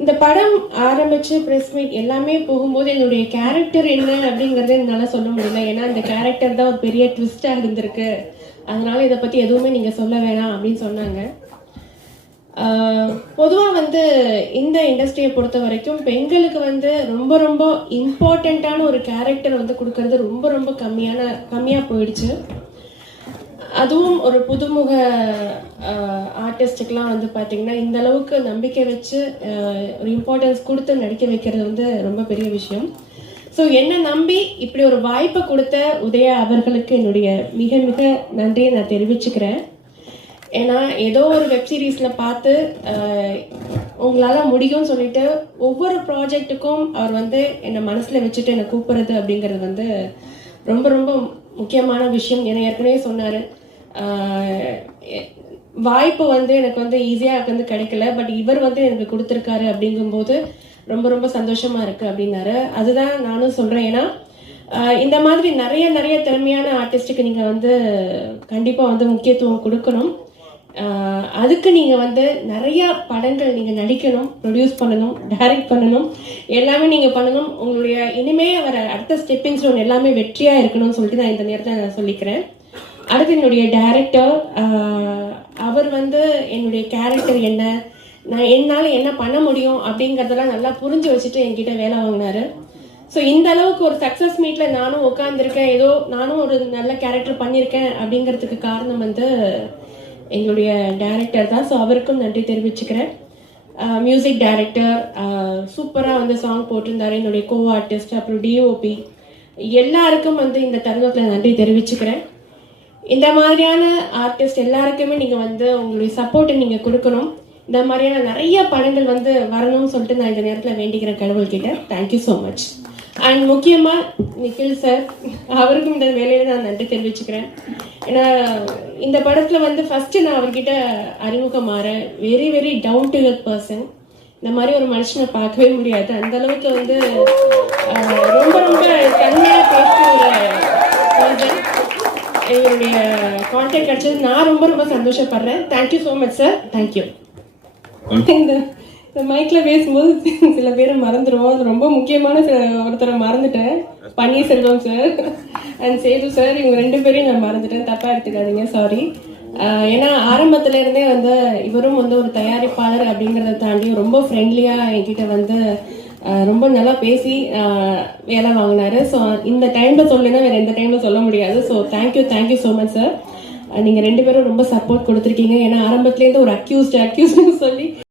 இந்த படம் ஆரம்பிச்சு ப்ரெஸ் மீட் எல்லாமே போகும்போது என்னுடைய கேரக்டர் என்ன அப்படிங்கறத என்னால சொல்ல முடியல. ஏன்னா இந்த கேரக்டர் தான் ஒரு பெரிய ட்விஸ்டா இருந்திருக்கு, அதனால இதை பத்தி எதுவுமே நீங்க சொல்ல வேணாம் அப்படின்னு சொன்னாங்க. பொதுவா வந்து இந்த இண்டஸ்ட்ரியை பொறுத்த வரைக்கும் பெண்களுக்கு வந்து ரொம்ப ரொம்ப இம்பார்ட்டண்ட்டான ஒரு கேரக்டர் வந்து கொடுக்கறது ரொம்ப ரொம்ப கம்மியா போயிடுச்சு. அதுவும் ஒரு புதுமுக ஆர்டிஸ்டுக்கெலாம் வந்து பார்த்தீங்கன்னா இந்த அளவுக்கு நம்பிக்கை வச்சு ஒரு இம்பார்ட்டன்ஸ் கொடுத்து நடிக்க வைக்கிறது வந்து ரொம்ப பெரிய விஷயம். ஸோ என்னை நம்பி இப்படி ஒரு வாய்ப்பை கொடுத்த உதயா அவர்களுக்கு என்னுடைய மிக மிக நன்றியை நான் தெரிவிச்சுக்கிறேன். ஏன்னா ஏதோ ஒரு வெப் சீரீஸில் பார்த்து உங்களால் முடியும்னு சொல்லிட்டு ஒவ்வொரு ப்ராஜெக்ட்டுக்கும் அவர் வந்து என்னை மனசில் வச்சுட்டு என்னை கூப்பிட்றது அப்படிங்கிறது வந்து ரொம்ப ரொம்ப முக்கியமான விஷயம். என்னை ஏற்கனவே சொன்னார், வாய்ப்பு வந்து எனக்கு வந்து ஈஸியாக வந்து கிடைக்கல, பட் இவர் வந்து எனக்கு கொடுத்துருக்காரு அப்படிங்கும்போது ரொம்ப ரொம்ப சந்தோஷமா இருக்கு அப்படின்னாரு. அதுதான் நானும் சொல்றேன். ஏன்னா இந்த மாதிரி நிறைய திறமையான ஆர்டிஸ்டுக்கு நீங்க வந்து கண்டிப்பா வந்து முக்கியத்துவம் கொடுக்கணும். அதுக்கு நீங்க வந்து நிறைய படங்கள் நீங்க நடிக்கணும், ப்ரொடியூஸ் பண்ணணும், டைரக்ட் பண்ணணும், எல்லாமே நீங்க பண்ணணும். உங்களுடைய இனிமே வர அடுத்த ஸ்டெப்பிங் ஸ்டோன் எல்லாமே வெற்றியா இருக்கணும்னு சொல்லிட்டு நான் இந்த நேரத்தில் நான் சொல்லிக்கிறேன். அடுத்து என்னுடைய டைரக்டர், அவர் வந்து என்னுடைய கேரக்டர் என்ன, நான் என்னால் என்ன பண்ண முடியும் அப்படிங்கிறதெல்லாம் நல்லா புரிஞ்சு வச்சுட்டு என்கிட்ட வேலை வாங்கினாரு. ஸோ இந்த அளவுக்கு ஒரு சக்ஸஸ் மீட்டில் நானும் உட்காந்துருக்கேன், ஏதோ நானும் ஒரு நல்ல கேரக்டர் பண்ணியிருக்கேன் அப்படிங்கிறதுக்கு காரணம் வந்து எங்களுடைய டைரக்டர் தான். ஸோ அவருக்கும் நன்றி தெரிவிச்சுக்கிறேன். மியூசிக் டைரக்டர் சூப்பராக வந்து சாங் போட்டிருந்தாரு, என்னுடைய கோ ஆர்டிஸ்ட், அப்புறம் டிஓபி, எல்லாருக்கும் வந்து இந்த தருணத்தில் நன்றி தெரிவிச்சுக்கிறேன். இந்த மாதிரியான ஆர்டிஸ்ட் எல்லாருக்குமே நீங்கள் வந்து உங்களுடைய சப்போர்ட்டை நீங்கள் கொடுக்கணும். இந்த மாதிரியான நிறைய படங்கள் வந்து வரணும்னு சொல்லிட்டு நான் இந்த நேரத்தில் வேண்டிக்கிறேன் கடவுள்கிட்ட. Thank you so much. அண்ட் முக்கியமாக நிக்கில் சார், அவருக்கும் இந்த வேலையில் நான் நன்றி தெரிவிச்சுக்கிறேன். ஏன்னா இந்த படத்தில் வந்து ஃபஸ்ட்டு நான் அவர்கிட்ட அறிமுகமாற very very down to earth person. இந்த மாதிரி ஒரு மனுஷனை பார்க்கவே முடியாது, அந்த அளவுக்கு வந்து ரொம்ப ரொம்ப தன்மையாக பேசிய ஒரு பர்சன். எங்களுடைய கான்டாக்ட் கிடைச்சது நான் ரொம்ப ரொம்ப சந்தோஷப்படுறேன். Thank you so much sir. Thank you. இந்த மைக்கில் பேசும்போது சில பேரை மறந்துடுவோம். அது ரொம்ப முக்கியமான ஒருத்தரை மறந்துட்டேன், Panneerselvam sir and Sethu sir. இவங்க ரெண்டு பேரையும் நான் மறந்துட்டேன், தப்பாக எடுத்துக்காதீங்க, சாரி. ஏன்னா ஆரம்பத்துல இருந்தே வந்து இவரும் வந்து ஒரு தயாரிப்பாளர் அப்படிங்கிறத தாண்டி ரொம்ப ஃப்ரெண்ட்லியாக என்கிட்ட வந்து ரொம்ப நல்லா பேசி வேலை வாங்கினாரு. ஸோ இந்த டைமில் சொல்லுன்னா வேறு எந்த டைமில் சொல்ல முடியாது. So thank you so much sir. நீங்கள் ரெண்டு பேரும் ரொம்ப சப்போர்ட் கொடுத்துருக்கீங்க. ஏன்னா ஆரம்பத்துலேருந்து ஒரு அக்யூஸ்ட்னு சொல்லி